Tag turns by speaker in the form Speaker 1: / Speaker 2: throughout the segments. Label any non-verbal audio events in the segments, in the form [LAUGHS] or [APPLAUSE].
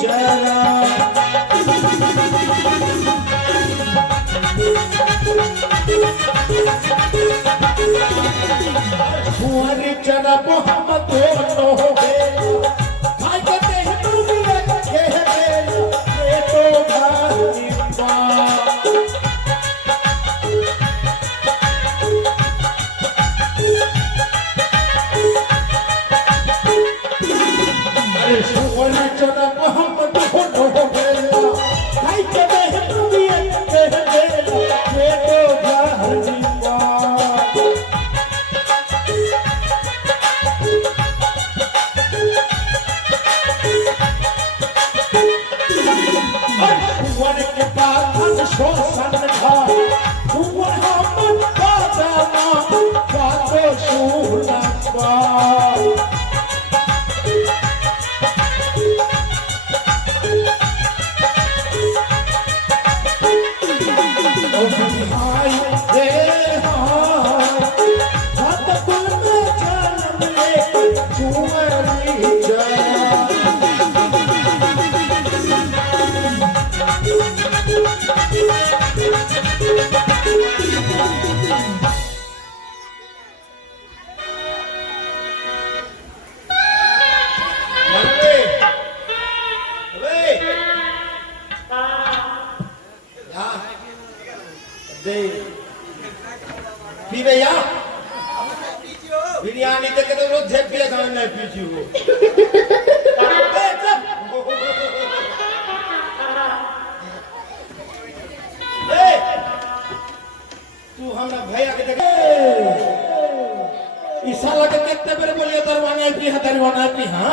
Speaker 1: चा [LAUGHS] Let's go, પીવેયા biryani
Speaker 2: તકે તો રોજ જે પીએ સામે પીચ્યું तू हमरा भैया के देखे
Speaker 1: ईसा लगे कितने बेर बोलिए दरवाना पी है दरवाना पी हाँ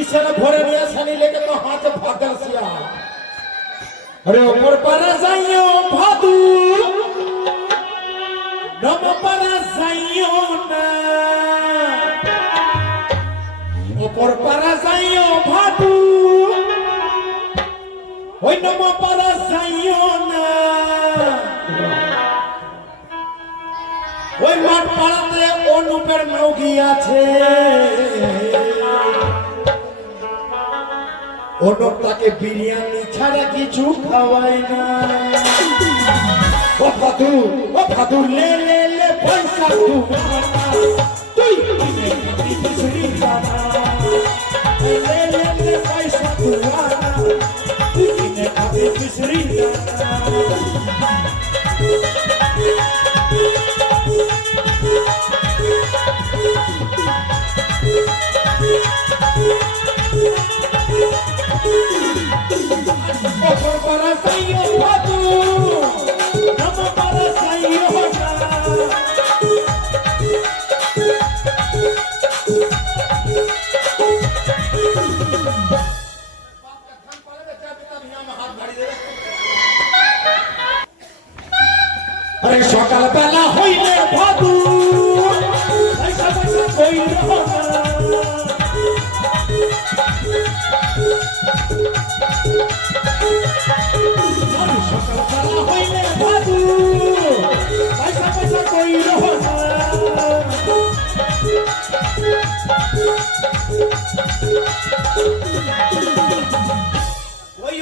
Speaker 1: ईसा ने भोरे निया सनी लेके तो हाथ भागल सिया अरे ऊपर पर তোমরা যাইও না। ওই মাঠ পাড়াতে অনুপের তাকে বিরিয়ানি ছাড়া কিছু খাওয়ায় না। ফাদু লে পয়সা Ты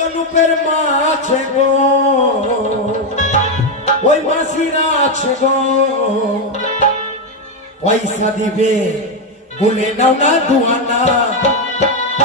Speaker 1: অনুপের মা আছে গো। ওই মাসিরা আছে গো। পয়সা দিবে বলে নাও না দুয়ানা।